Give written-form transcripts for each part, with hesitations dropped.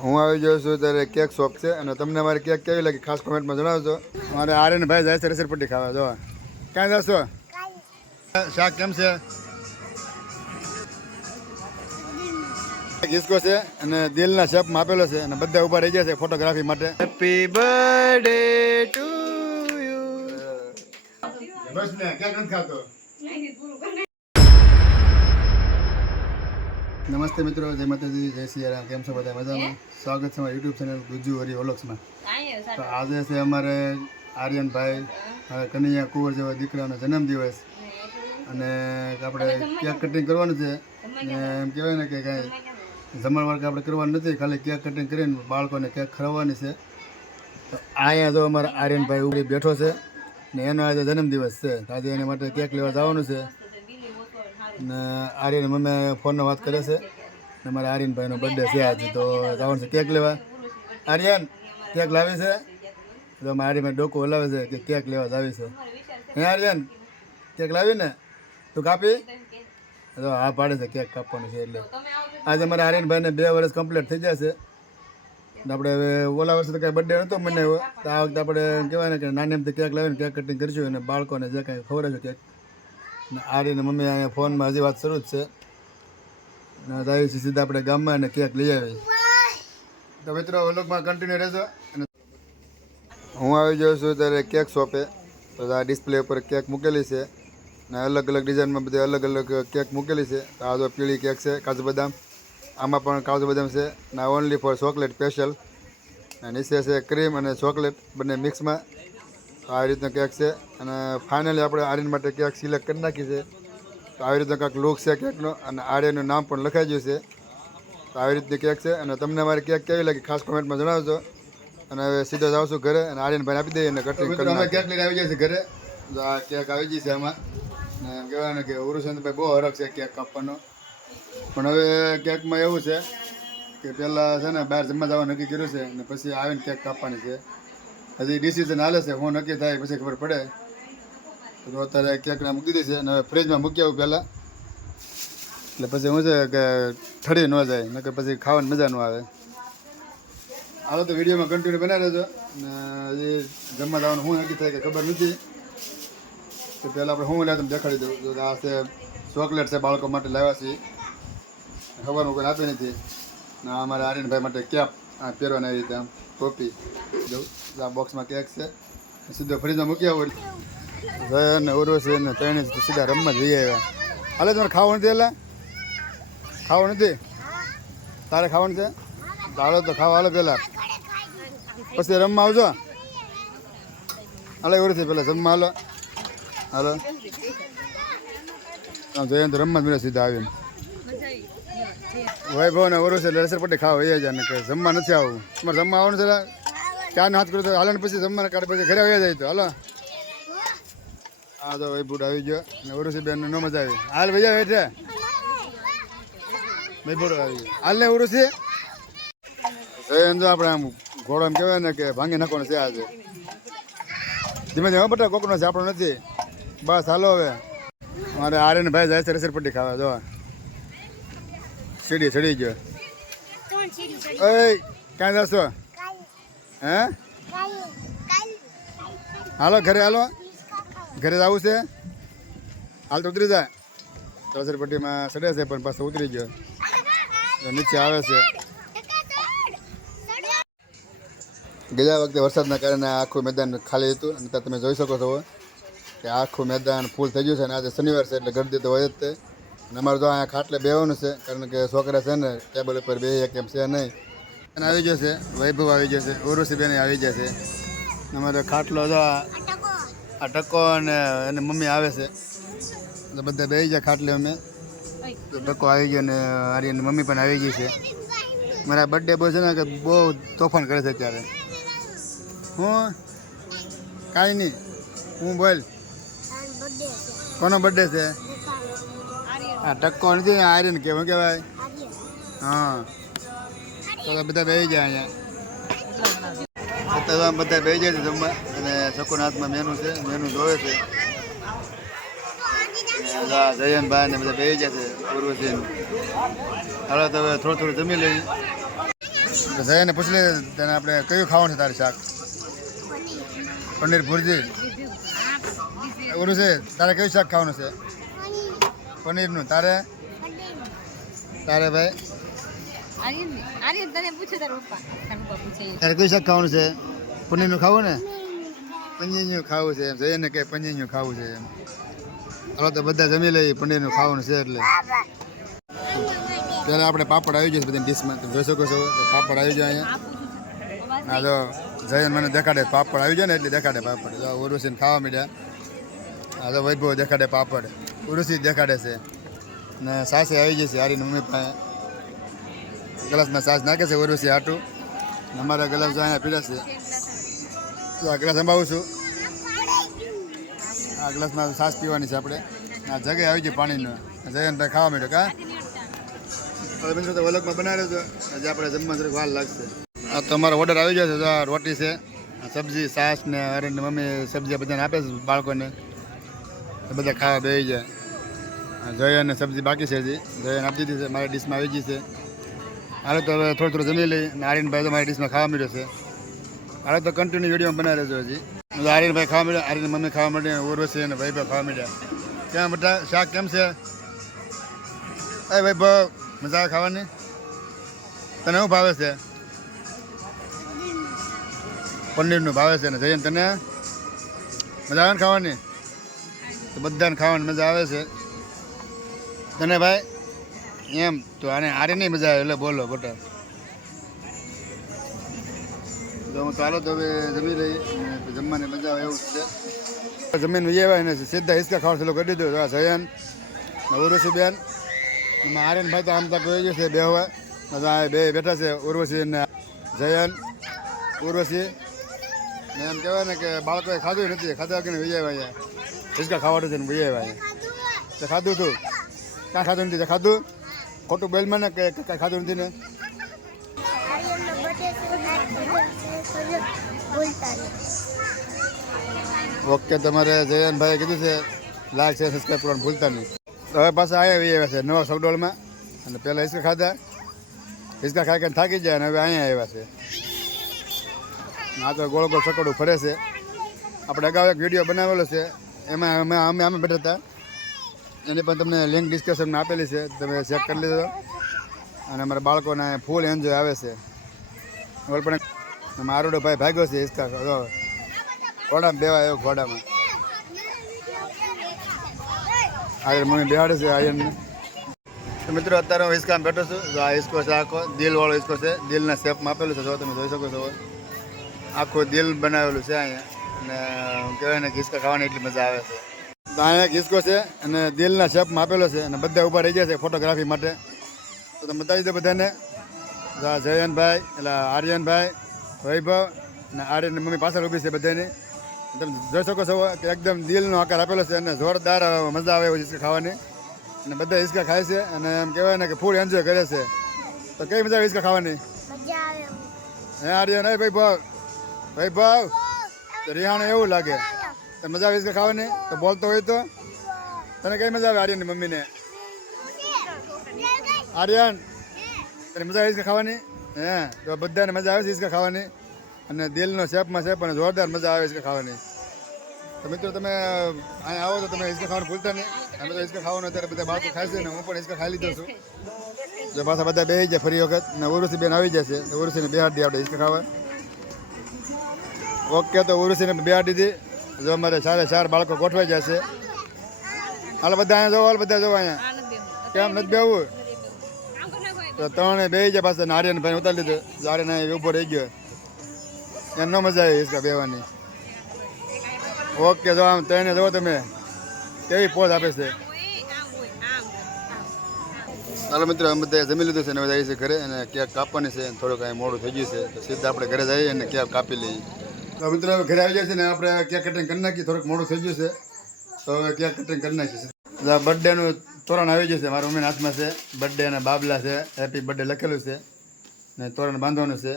હું આવી જાઉં છું ત્યારે કેક શોપ છે અને તમને મારી કેક કેવી લાગી ખાસ કોમેન્ટમાં જણાવજો. મારે આર્યન ભાઈ જાય છે રસરપટ્ટી ખાવા. જો ક્યાં જશો? શાક કેમ છે? કિસકો છે અને દિલના શેપમાં આપેલો છે અને બધા ઉભા રહી ગયા છે ફોટોગ્રાફી માટે. Happy birthday to you. બસ ને ક્યાં નથી ખાતો. નમસ્તે મિત્રો, જય માતાજી, જય સિયારામ. કેમ છો બધા? મજામાં? સ્વાગત છે અમારા યુટ્યુબ ચેનલ ગુજ્જુ હરી વ્લોગ્સમાં. તો આજે છે અમારે આર્યનભાઈ કનૈયા કુંવર જેવા દીકરાનો જન્મદિવસ અને આપણે કેક કટિંગ કરવાનું છે. એમ કહેવાય ને કે કાંઈ જમણવાર આપણે કરવાનું નથી, ખાલી કેક કટિંગ કરીને બાળકોને કેક ખવડાવવાની છે. તો અહીંયા જો અમારા આર્યનભાઈ ઉભી બેઠો છે ને એનો આજે જન્મદિવસ છે. આજે એના માટે કેક લેવા જવાનું છે ને આર્યન મમ્મી ફોનમાં વાત કરે છે ને મારા આર્યનભાઈનો બર્થડે છે આજે, તો જવાનું છે કેક લેવા. આર્યન કેક લાવી છે તો અમારે આર્યનભાઈ ડોકું હલાવે છે કે કેક લેવા જાવી છે. હે આર્યન કેક લાવી ને તું કાપી? તો હા પાડે છે કેક કાપવાનું છે. એટલે આજે અમારા આર્યનભાઈને 2 વર્ષ કમ્પ્લીટ થઈ જશે. આપણે હવે ઓલા વર્ષે તો કાંઈ બર્થડે નહોતો મનાવ્યો, તો આ વખતે આપણે કહેવાય ને કે નાની એમથી કેક લાવીને કેક કટિંગ કરીશું અને બાળકોને જે કાંઈ ખવડાવીશું કેક. આર્યન મમ્મી અહીંયા ફોનમાં હજી વાત શરૂ જ છે ને જાય છે સીધા આપણે ગામમાં અને કેક લઈ આવી. તો મિત્રો વ્લોગમાં કન્ટિન્યુ રહેજો. અને હું આવી જાઉં છું ત્યારે કેક શોપે. તો આ ડિસ્પ્લે ઉપર કેક મૂકેલી છે ને અલગ અલગ ડિઝાઇનમાં બધી અલગ અલગ કેક મૂકેલી છે. તો આ જો પીળી કેક છે કાજુ બદામ, આમાં પણ કાજુ બદામ છે ને ઓનલી ફોર ચોકલેટ સ્પેશિયલ. નીચે છે ક્રીમ અને ચોકલેટ બંને મિક્સમાં. આવી રીતનો કેક છે અને ફાઇનલી આપણે આર્યન માટે કેક સિલેક્ટ કરી નાખી છે. તો આવી રીતનો કાંઈક લુક છે કેકનો અને આર્યનનું નામ પણ લખાઈ ગયું છે. તો આવી રીતની કેક છે અને તમને મારી કેક કેવી લાગી ખાસ કોમેન્ટમાં જણાવજો. અને હવે સીધો જાઉં છું ઘરે અને આર્યનભાઈને આપી દઈએ અને કટિંગ કરી. અમે કેક લઈને આવી જાય છે ઘરે. તો આ કેક આવી ગઈ છે આમાં ને એમ કહેવાય ને કે ઉરુષેન્દ્રભાઈ બહુ હરખ છે કેક કાપવાનો. પણ હવે કેકમાં એવું છે કે પહેલાં છે ને બહાર જમવા જવા નક્કી કર્યું છે અને પછી આવીને કેક કાપવાની છે. હજી ડિસિઝન હાલે છે, હું નક્કી થાય પછી ખબર પડે. તો અત્યારે કેકને મૂકી દીધી છે અને હવે ફ્રીજમાં મૂકી આવું પહેલાં, એટલે પછી શું છે કે ઠરી ન જાય નકર પછી ખાવાની મજા ન આવે. હાલો તો વિડીયોમાં કન્ટિન્યુ બનાવી રહેજો. અને હજી જમવા જવાનું શું નક્કી થાય કે ખબર નથી. તો પહેલાં આપણે શું લાવ્યા તમે દેખાડી દઉં. તો આ છે ચોકલેટ છે, બાળકો માટે લાવ્યા છીએ. ખબરનું કોઈ આપી નથી. ને અમારા આર્યનભાઈ માટે કેપ આ પહેરવાની આવી રીતે આમ ટોપી જવું. આ બોક્સમાં કેક છે, સીધો ફ્રીજમાં મૂકી આવો. જય ને ઉર્વશી ને ત્રણે સીધા રમવા જઈ આવ્યા. હાલે તમારે ખાવાનું નથી? એટલે ખાવું નથી? તારે ખાવાનું છે? હાલો તો ખાવા હાલો પહેલાં, પછી રમવા આવજો. હાલો ઉર્વશી પહેલાં જમવા હાલો. હાલો જઈએ તો રમવા જ મળે સીધા આવીને. વૈભવ ને ઉર્વશી એટલે રસરપટ્ટી ખાવા વહી જાય ને કે જમવા નથી આવવું. તમારે જમવા આવવાનું છે? ક્યાં હાથ કરો તો હાલો ને પછી જમવાને કાઢે પછી ઘરે વહી જાય. તો હાલો હા તો વૈભૂટ આવી ગયો ને ઉર્વશી બેન ન મજા આવી. હાલ ભૈયા બેઠે વૈભૂટ આવી ગયો. હાલ ને ઉર્વશી જઈને જો આપણે આમ ઘોડો એમ કહેવાય ને કે ભાંગી નાખવાનો છે આજે. ધીમે ધીમે બટા કોકનો છે, આપણો નથી. બસ હાલો હવે મારે આર્યન ભાઈ જાય છે રસરપટ્ટી ખાવા. જો સીડી ચડી ગયો. એ ક્યાં જશો? હે હાલો ઘરે, હાલો ઘરે જવું છે. હાલ તો ઉતરી જાય. રસરપટ્ટીમાં ચડે છે પણ પાછો ઉતરી ગયો, નીચે આવે છે. ગયા વખતે વરસાદના કારણે આખું મેદાન ખાલી હતું અને ત્યાં તમે જોઈ શકો છો કે આખું મેદાન ફૂલ થઈ ગયું છે. અને આજે શનિવાર છે એટલે ગરદી તો હોય જ તે. અને અમારે તો અહીંયા ખાટલે બેવાનું છે કારણ કે છોકરા છે ને ટેબલ ઉપર બે કેમ છે નહીં. અને આવી જશે વૈભવ, આવી જશે ઉર્વશી બેન આવી જશે. અમારે ખાટલો જો આ ટકો અને એને મમ્મી આવે છે તો બધા બેસી જાય ખાટલે. અમે તો ટકો આવી ગયો ને આર્યની મમ્મી પણ આવી ગઈ છે. મારા બર્થડે બોય છે ને કે બહુ તોફાન કરે છે અત્યારે. હું કાંઈ નહીં, હું બોલ કોનો બર્થડે છે? હા ટક્કો નથી, આર્યન કે શું કહેવાય? હા તો બધા બેસી જાય અહીંયા. બધા બેસી જાય છે જમવા અને શકુના હાથમાં મેનુ છે, મેનુ જોવે છે. જયનભાઈ ને બધા બેસી જાય છે ઉર્વશી. હાલો તો હવે થોડું થોડું જમી લઈએ. તો જઈને પૂછ લે તને આપણે કયું ખાવાનું છે તારે શાક? પનીર ભુરજી ઓલું છે. તારે કયું શાક ખાવાનું છે? પનીરનું. તારે તારે ભાઈ તારે કયું શાક ખાવાનું છે? પનીરનું ખાવું ને? પનીરનું ખાવું છે એમ. જઈને કે પનીરનું ખાવું છે એમ. હાલો તો બધા જમી લઈએ. પનીરનું ખાવાનું છે એટલે ત્યારે આપણે પાપડ આવી જશે બધી ડીશમાં. તમે જોઈ શકો છો પાપડ આવી જાય અહીંયા. હા જો જઈને મને દેખાડે પાપડ આવી જાય ને એટલે દેખાડે પાપડ. જો ઉરુસીને ખાવા માંડ્યા. હા તો વૈભવ દેખાડે પાપડ. ઉરુસી દેખાડે છે ને સાસે આવી જશે હારીને મમ્મી પાસે. ગ્લાસમાં સાસ નાખે છે ઉરુસી હાટું. અમારા ગ્લાસ જો અહીંયા પીડા છે. તો આ ગ્લાસ સંભાવું છું. આ ગ્લાસમાં સાસ પીવાની છે આપણે. આ જગ્યાએ આવી જાય પાણીનો. જયનભાઈ ખાવા માંડ્યો કા. હવે મિત્રો તો વલકમાં બનાવ્યો છે. આજે આપણે જમવા થોડીક વાર લાગશે. આ તો અમારો ઓર્ડર આવી ગયો છે. તો આ રોટી છે, સબ્જી, છાશ ને હરણ મમ્મી સબ્જી બધાને આપે છે બાળકોને. બધા ખાવા બેસી જાય. જય અને સબ્જી બાકી છે હજી. જયને આપી દીધી છે. મારી ડીશમાં આવી ગઈ છે. હાલે તો હવે થોડું થોડું જમી લઈ. આર્યનભાઈ તો મારી ડીશમાં ખાવા મળ્યો છે. હાલે તો કન્ટિન્યુ વિડીયોમાં બનાવી રહેજો હજી. આર્યનભાઈ ખાવા મળ્યા. આર્યન મમ્મી ખાવા માંડી. ઉર્વશી અને વૈભવ ખાવા મળ્યા. કેમ બધા શાક કેમ છે? એ વૈભવ મજા આવે ખાવાની? તને શું ભાવે છે? પનીરનું ભાવે છે ને? જઈને તને મજા આવે ને ખાવાની? તો બધાને ખાવાની મજા આવે છે તને ભાઈ? એમ તો આને આરે નહીં મજા આવે એટલે બોલો બોટા. તો હું ચાલો તો હવે જમી લઈ. જમવાની મજા આવે એવું છે. જમીન વિયેવાય ને સીધા હિસકા ખાવા ચાલુ કરી દીધું. જયન ઉર્વશી બેન એમાં આર્યનભાઈ તો આમ તક હોય છે બે હોય. બે બેઠા છે ઉર્વશી ને જયન. ઉર્વશી ને એમ કહેવાય ને કે બાળકોએ ખાધું નથી. ખાધા કે વિયેવા અહીંયા હિસકા ખાવાનું છે ને વિયેવા અહીંયા. તો ખાધું તું? કાં ખાધું નથી? ખાધું ખોટું બેલમાં ને કે કાંઈ ખાધું નથી ને? ઓકે તમારે જયનભાઈએ કીધું છે લાઈક છે સબસ્ક્રાઈબ કરવાનું ભૂલતા નહીં. હવે પાછા આવ્યા છે નવા સગડોળમાં. અને પહેલાં હિસકા ખાધા. હિસકા ખાઈ ખાઈને થાકી જાય અને હવે અહીંયા આવ્યા છે. આ તો ગોળ ગોળ સકડું ફરે છે. આપણે અગાઉ એક વિડીયો બનાવેલો છે એમાં અમે બેઠા હતા. એની પણ તમને લિંક ડિસ્કશનમાં આપેલી છે. તમે ચેક કરી લીધો. અને અમારા બાળકોને ફૂલ એન્જોય આવે છે. હવે પણ આરુડો ભાઈ ભાગ્યો છે હિસકા ઘોડામાં બેવા આવ્યો. ઘોડામાં આર્યન મમ્મી બેહાડે છે આર્યનને. તો મિત્રો અત્યારે હું હિસકામાં બેઠો છું. તો આ હિસકો છે આખો દિલવાળો હિસકો છે. દિલના શેપમાં આપેલું છે. જો તમે જોઈ શકો છો આખું દિલ બનાવેલું છે અહીંયા. અને કહેવાય ને હિસકા ખાવાની એટલી મજા આવે છે. તો અહીંયા એક હિસકો છે અને દિલના શેપમાં આપેલો છે. અને બધા ઊભા રહી ગયા છે ફોટોગ્રાફી માટે. તો તમે બતાવી દો બધાને. જયનભાઈ એટલે આર્યનભાઈ, વૈભવ અને આર્યનની મમ્મી પાછળ ઊભી છે બધાની. તમે જોઈ શકો છો કે એકદમ દિલનો આકાર આપેલો છે. અને જોરદાર મજા આવે એવું હિસકા ખાવાની. અને બધા હિસકા ખાય છે અને એમ કહેવાય ને કે ફૂલ એન્જોય કરે છે. તો કઈ મજા આવે હિસકા ખાવાની? હે આર્યન? હે વૈભવ રિહાણે એવું લાગે તો મજા આવે હિસકા ખાવાની? તો બોલતો હોય તો તને કઈ મજા આવે આર્યનની મમ્મીને? આર્યન તને મજા આવે હિસકા ખાવાની? હે તો બધાને મજા આવે છે હિસકા ખાવાની. અને દિલનો શેપમાં છે પણ જોરદાર મજા આવે હિસકા ખાવાની. તો મિત્રો તમે અહીંયા આવો તો તમે હિસકા ખાવાનું ભૂલતા નહીં. અમે તો હિસકા ખાવાનું અત્યારે બધા બાળકો ખાય છે ને હું પણ હિસકા ખાઈ લીધો છું. જો પાછા બધા બેસી જાય ફરી વખત ને ઉર્વશી બેન આવી જશે. તો ઉર્વશીને બેહાડી આપણે હિસકા ખાવા. ઓકે તો ઉર્વશીને બેહાડી દીધી. જો અમારે 4 બાળકો ગોઠવાઈ જશે. હાલ બધા અહીંયા જોવો. હાલ બધા જોવો અહીંયા. કેમ નથી બેવું? તો 3 બેસી જાય પાછા. આર્યન ભાઈ ઉતારી લીધું. આર્યન અહીંયા ઊભો રહી ગયો. એમ ન મજા આવી હિસકા બેવાની. ઓકે જો આમ તેને જોવો તમે કેવી પોઝ આપે છે. ચાલો મિત્રો અમે બધા જમી લીધું છે અને બધા છે ઘરે. અને કેક કાપવાની છે. થોડુંક અહીં મોડું થઈ ગયું છે. તો સીધા આપણે ઘરે જઈએ અને કેક કાપી લઈએ. તો મિત્રો હવે ઘરે આવી જાય છે ને આપણે કેક કટિંગ કરી નાખીએ. થોડુંક મોડું થઈ ગયું છે તો હવે કેક કટિંગ કરી નાખીએ. બર્થડેનું તોરણ આવી જશે. મારા મમ્મીના હાથમાં છે. બર્થડે અને બાબલા છે. હેપી બર્થડે લખેલું છે ને તોરણ બાંધવાનું છે.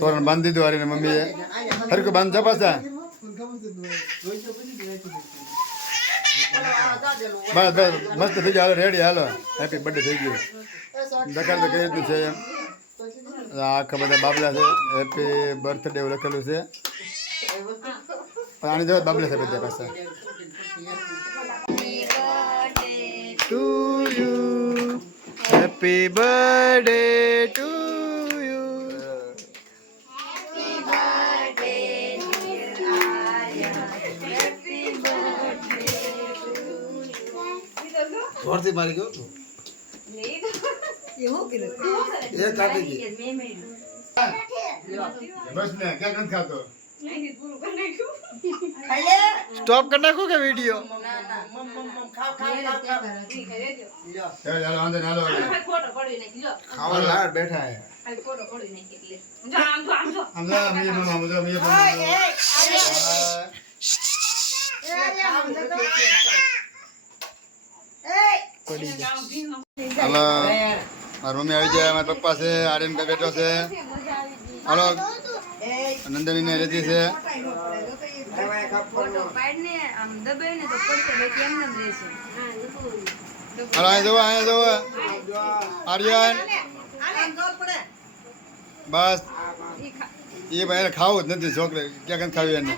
તોરણ બાંધી દીધું હારીને મમ્મીએ. હરકું બાંધજો પાછા. બસ બસ મસ્ત થઈ ગયો. હાલો રેડી, હાલો હેપી બર્થડે થઈ ગયું. દેખાડ તો કઈ રીતનું છે એમ. આખા બધા બાબલા છે, હેપી બર્થડે એવું લખેલું છે. આની જો બાબલા છે બધા પાછા. To you happy birthday to you. જોરથી મારી ગયો એક કાપી ગઈ બસ ને ક્યાં કંઈ ખાતો સ્ટોપ કરી નાખો કે વિડિયો ખાવા લાડ બેઠા હે હાલો મારા મમ્મી આવી જાય, મારા પપ્પા છે, આર્યન ભાઈ બેઠો છે. હાલો નંદની ને રેતી છે. હાલો અહીંયા જોવો, અહીંયા જોવો આર્યન. બસ એ ભાઈ ખાવું જ નથી છોકરે, ક્યાં કંઈ ખાવી એને.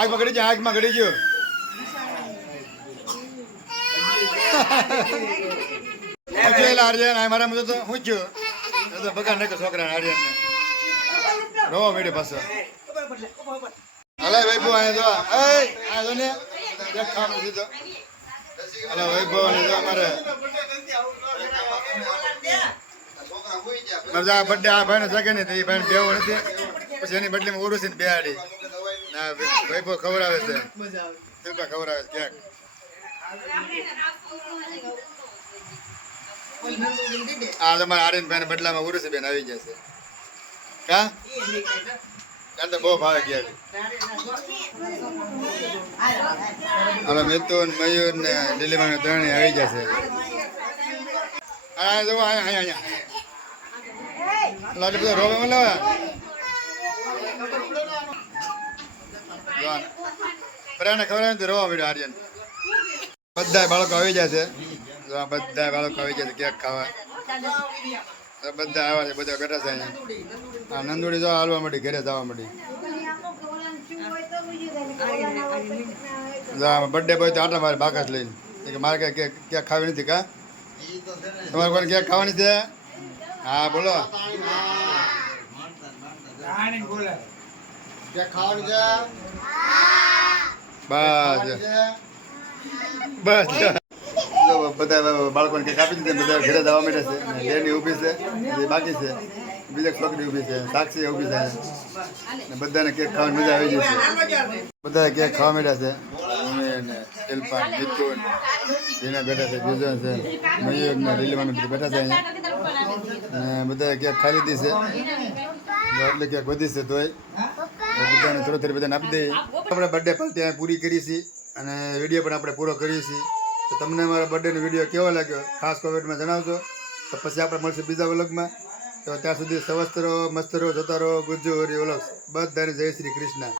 આગમાં ગળી ગયો, આગમાં ગળી ગયો. આર્યન આ મારા મદદ હું છું તો બગાડ નાખો છોકરા આર્યન ને રોવા મેળે પાછો. હલે વૈભવ અહીંયા જો, આ જો ને દેખ ખાવાનું દીધો. હલે વૈભવ ને જો અમારે મજા બર્થડે આ ભાઈ નો જગે નહીં તો એ ભાઈ બેવો નથી, પછી એની બદલીમાં ઉરુસી ને બેહાડી ના વૈભવ ખવડાવે છે, શિલ્પા ખવડાવે છે ક્યાંક. આ તમારા આર્યન ભાઈ બદલામાં ઉરુસી બેન આવી જશે કા ત્યાં તો બહુ ભાવે ગયા. હવે મિથુન મયુર ને દિલીમાં ત્રણે આવી જશે. જો અહીંયા લાગે બધો રોવે મને પ્રાણે ખબર રોવા મળ્યો આર્યન. બધા બાળકો આવી જાય છે, બધા બાળકો આવી જાય છે કેક ખાવા. બધા આવ્યા છે, બધા બેઠા છે અહીંયા. આ નંદુડી જો હાલવા માંડી, ઘરે જવા માંડી. બર્થડે બોય તો આટલા મારે બાકાશ લઈને કે મારે ક્યાં કેક ખાવી નથી કા તમારે કોઈને કેક ખાવાની છે? હા બોલો. બસ બધા બાળકોને કેક આપી દીધી, બધા ઘરે જવા માંડ્યા છે. બેની ઊભી છે, બાકી છે, બીજા છોકરી ઊભી છે, સાક્ષી ઊભી છે. બધાને કેક ખાવાની મજા આવી જશે. બધા કેક ખાવા માંડ્યા છે. શિલ્પા, મિથુન, જીના બેઠા છે, બીજો છે, મયુર ને રીલીમાન બેઠા છે અહીંયા. બધા કેક ખાઈ લીધી છે, એટલે કેક વધી છે તોય બધાને થોડી થોડી બધાને આપી દઈએ. આપણે બર્થડે પાર્ટી ત્યાં પૂરી કરી છે અને વિડીયો પણ આપણે પૂરો કરીએ છીએ. તો તમને મારા બર્થડેનો વિડીયો કેવો લાગ્યો ખાસ કોમેન્ટમાં જણાવજો. તો પછી આપણે મળશું બીજા વ્લોગમાં. તો ત્યાં સુધી સ્વસ્થ રહો, મસ્ત રહો, જોતા રહો ગુજ્જુ વરી વ્લોગ્સ. બધાને જય શ્રી કૃષ્ણ.